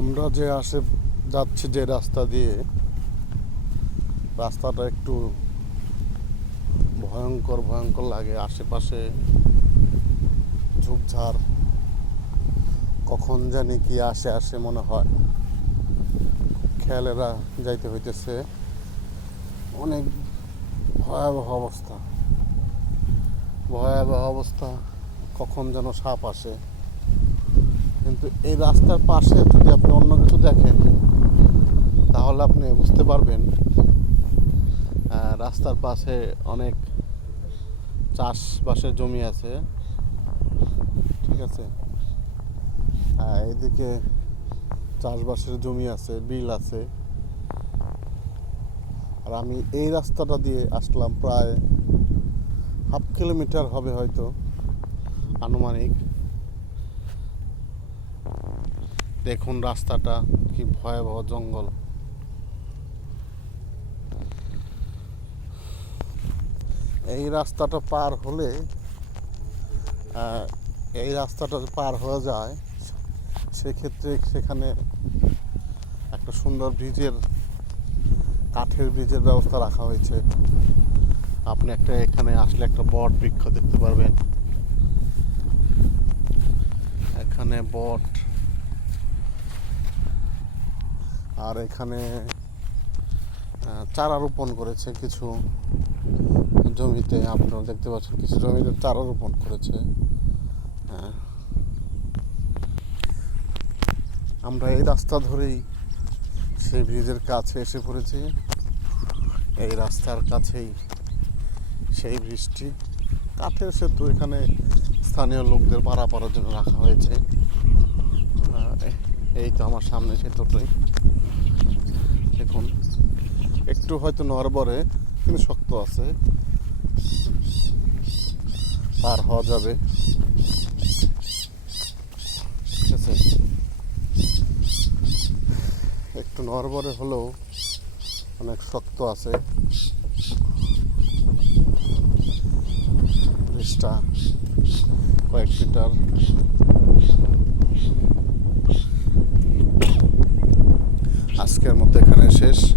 আমরা যে আসে যাচ্ছি যে রাস্তা দিয়ে, রাস্তাটা একটু ভয়ঙ্কর ভয়ঙ্কর লাগে। আশেপাশে ঝোপঝাড়, কখন জানি কি আসে আসে মনে হয়। খেয়ালেরা যাইতে হইতেছে। অনেক ভয়াবহ অবস্থা। ভয়াবহ অবস্থা, কখন যেন সাপ আসে। কিন্তু এই রাস্তার পাশে যদি আপনি অন্য কিছু দেখেন, তাহলে আপনি বুঝতে পারবেন রাস্তার পাশে অনেক চাষবাসের জমি আছে। ঠিক আছে? এদিকে চাষবাসের জমি আছে, বিল আছে। আর আমি এই রাস্তাটা দিয়ে আসলাম প্রায় হাফ কিলোমিটার হবে হয়তো, আনুমানিক। দেখুন রাস্তাটা, কি ভয়াবহ জঙ্গল। এই রাস্তাটা পার হলে এই রাস্তাটা পার হয়ে যায়, সেক্ষেত্রে সেখানে একটা সুন্দর ব্রিজের, কাঠের ব্রিজের ব্যবস্থা রাখা হয়েছে। আপনি একটা এখানে আসলে একটা বট বৃক্ষ দেখতে পারবেন। এখানে বট আর এখানে চারা রোপণ করেছে কিছু জমিতে। আপনারা দেখতে পাচ্ছেন কিছু জমিতে চারা রোপণ করেছে। আমরা এই রাস্তা ধরেই সেই ব্রিজের কাছে এসে পড়েছি। এই রাস্তার কাছেই সেই ব্রিজটি। কাঠের সেতু এখানে স্থানীয় লোকদের পারাপারের জন্য রাখা হয়েছে। এই তো আমার সামনে সেতুটাই দেখুন একটু হয়তো নড়বড়ে, কিন্তু শক্ত আছে। পার হওয়া যাবে। ঠিক আছে? একটু নড়বড়ে হলেও অনেক শক্ত আছে। কয়েক মিটার। esker motekanen sez,